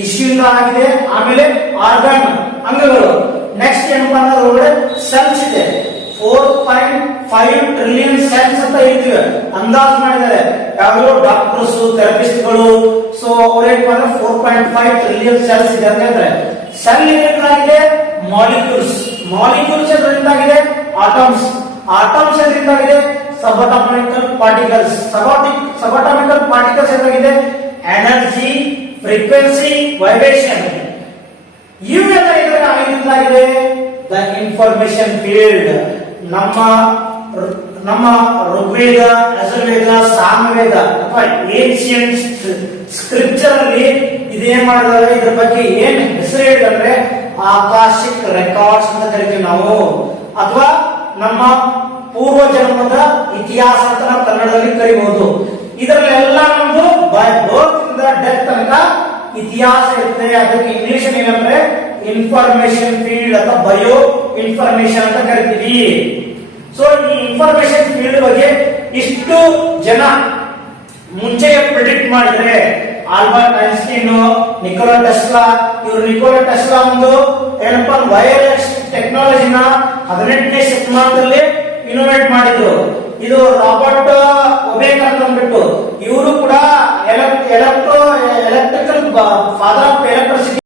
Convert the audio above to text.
Tissue ಇಂದ ಆಗಿದೆ. ಆಮೇಲೆ ಆರ್ಗನ್ ಅಂಗಗಳು. ನೆಕ್ಸ್ಟ್ ಏನಪ್ಪಾ ಅಂದ್ರೆ ಒಳಗಡೆ ಸೆಲ್ಸ್ ಇದೆ. 4.5 ಟ್ರಿಲಿಯನ್ ಸೆಲ್ಸ್ ಅಂತ ಹೇಳ್ತೀವಿ, ಅಂದಾಜು ಮಾಡಿದ್ದಾರೆ ಯಾವ್ಯಾವ ಡಾಕ್ಟರ್ಸ್ ಥೆರಪಿಸ್ಟ್ಗಳು. ಸೊ ಅವ್ರೇನಪ್ಪ ಅಂದ್ರೆ 4.5 ಟ್ರಿಲಿಯನ್ ಸೆಲ್ಸ್ ಇದೆ ಅಂತ ಹೇಳ್ತಾರೆ. ಸೆಲ್ ಏನಾಗಿದೆ? ಮಾಲಿಕ್ಯೂಲ್ಸ್. ಮಾಲಿಕ್ಯೂಲ್ಸ್ ಎದ್ರಿಂದಾಗಿದೆ? ಆಟಮ್ಸ್. ಆಟಮ್ಸ್ ಎದ್ರಿಂದಾಗಿದೆ? Subatomical particles. ಸಬಾಟಮಿಕಲ್ ಪಾರ್ಟಿಕಲ್ಸ್ ಎದ್ರಾಗಿದೆ? Energy, frequency, vibration. ಇವೆಲ್ಲ ಇದರಿಂದಾಗಿದೆ ದ ಇನ್ಫಾರ್ಮೇಶನ್ ಫೀಲ್ಡ್. ನಮ್ಮ ಋಗ್ವೇದ, ಯಜುರ್ವೇದ, ಸಾಮವೇದ ಅಥವಾ ಏನ್ಷಿಯಂಟ್ ಸ್ಕ್ರಿಪ್ಚರ್ ಅಲ್ಲಿ ಇದೇನ್ ಮಾಡಿದಾರೆ, ಇದ್ರ ಬಗ್ಗೆ ಏನ್ ಹೆಸರು ಹೇಳಿದ್ರೆ ಆಕಾಶಿಕ್ ರೆಕಾರ್ಡ್ಸ್ ಅಂತ ಕರಿತೀವಿ ನಾವು, ಅಥವಾ ನಮ್ಮ ಪೂರ್ವ ಜನ್ಮದ ಇತಿಹಾಸ ಅಂತ ನಾವು ಕನ್ನಡದಲ್ಲಿ ಕರಿಬಹುದು. ಇದರಲ್ಲೆಲ್ಲ ನಮ್ದು ಬೈ ಬರ್ತ್ ಇಂದ ಡೆತ್ ತನಕ ಇತಿಹಾಸ ಇರುತ್ತೆ. ಅದಕ್ಕೆ ಇಂಗ್ಲಿಷ್ ಏನಂದ್ರೆ ಇನ್ಫಾರ್ಮೇಶನ್ ಫೀಲ್ಡ್ ಅಥವಾ ಬಯೋ ಇನ್ಫಾರ್ಮೇಶನ್ ಅಂತ ಕರಿತೀವಿ. ಸೊ ಈ ಇನ್ಫಾರ್ಮೇಶನ್ ಫೀಲ್ಡ್ ಬಗ್ಗೆ ಇಷ್ಟು ಜನ ಮುಂಚೆ ಪ್ರಿಡಿಕ್ಟ್ ಮಾಡಿದ್ರೆ ಆಲ್ಬರ್ಟ್ ಐನ್ಸ್ಟೀನ್, ನಿಕೋಲಾ ಟೆಸ್ಲಾ. ಇವರು ನಿಕೋಲಾ ಟೆಸ್ಲಾ ಒಂದು ಏನಪ್ಪಾ ವೈರ್ಲೆಸ್ ಟೆಕ್ನಾಲಜಿನ 18ನೇ ಶತಮಾನದಲ್ಲಿ ಇನೋವೇಟ್ ಮಾಡಿದ್ರು. ಇದು ರಾಬರ್ಟ್ ಒಬೇಕ್ ಅಂತ ಅಂದ್ಬಿಟ್ಟು ಇವರು ಕೂಡ ಎಲೆಕ್ಟ್ರಿಕಲ್ ಫಾದರ್ ಆಫ್